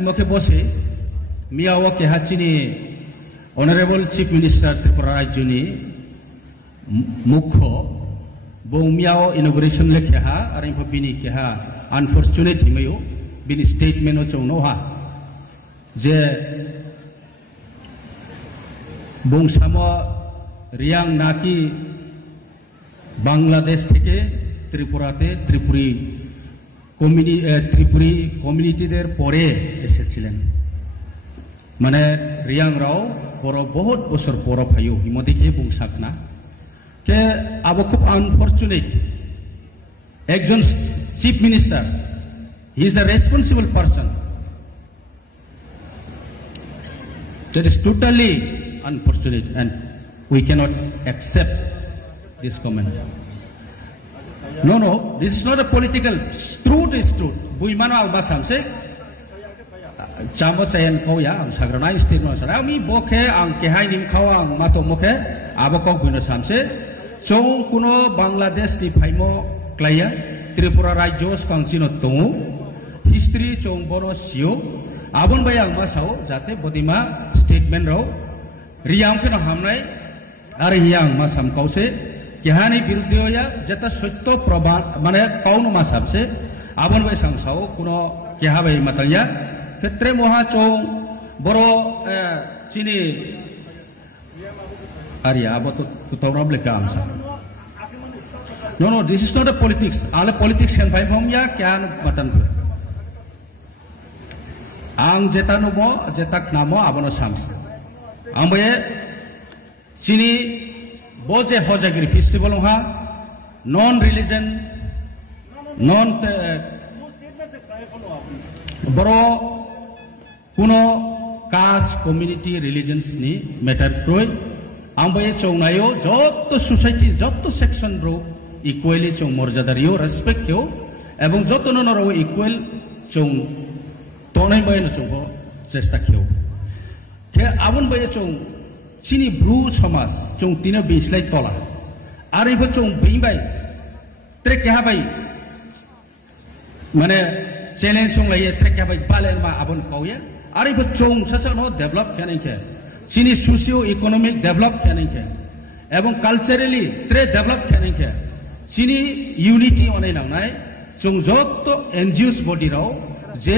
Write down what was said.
मुखे बसे मियाओ के हासिनी ऑनरेबल चीफ मिनिस्टर त्रिपुरा राज्यनि मुख्य बो मियाओ इनॉग्रेशन लेखे हा और इनफो बिनी के हा अनफॉर्चुनेट हिमयो बिनी स्टेटमेंट चौनो हा जे बुंसामो रियांग नाकी बांग्लादेश থেকে ত্রিপুরাতে ত্রিপুরি কমিউনিটিদের পরে এসেছিলেন মানে রিয়াং রাও বড় বহুত বছর পর ফাইও হিমদিকে বুংসাকনা কে আবো খুব আনফরচুনেট একজন chief minister he is the responsible person that is totally unfortunate and we cannot accept this comment. No, this is not a political. Truth is truth. Buimano alba samse. Chamo chayan kau ya, ang sagrana istimewa sana. Ami bokhe ang kehai nim kau ang mato mokhe. Abo kau buino samse. Chong kuno Bangladesh ni paimo klaya. Tripura Rajyo kangsino tongu. History chong bono sio. Abon bayang masao jate bodima statement rao. Riyang keno hamnai. Ari yang masam kau se. केहानी विरुद्धया जता सत्य प्रमाण माने कौन मासाब से आबन भाई संसाओ कुनो केहा भाई मतया क्षेत्रे मोहा चों बरो चीनी आरिया अब तो तौराब लेका आंसा no this is not a politics आले पॉलिटिक्स सेन भाई हम या क्या मतन को आंग जेता नुमो जेता नामो आबनो सामस आं भाई चीनी बोजे होजागिरी फेस्टिवल हा नॉन रिलीजन नॉन बरो कुनो कास्ट कम्युनिटी रिलीजन्स नि मैटर क्रोय आंबे चौनायो जत्त सोसाइटी जत्त सेक्शन रो इक्वली चौ मर्यादारियो रेस्पेक्ट यो एवं जत्त नरो इक्वल चौ तोनै बायनो चौ चेष्टा खेव के आबन बाय चौ चीनी ब्रू समाज चों तीनो बिस्लाई तोला आरो इफो चों बिबाय ट्रेक केहा बाय माने चैलेंज सं लाये ट्रेक केहा बाय बालेन मा आबन काउया आरो इफो चों ससल नो डेवलप केनेके चीनी सोशियो इकोनॉमिक डेवलप केनेके एवं कल्चरली ट्रे डेवलप केनेके चीनी यूनिटी अने नांनाय चों जत्तो एनजीओस बॉडी राव जे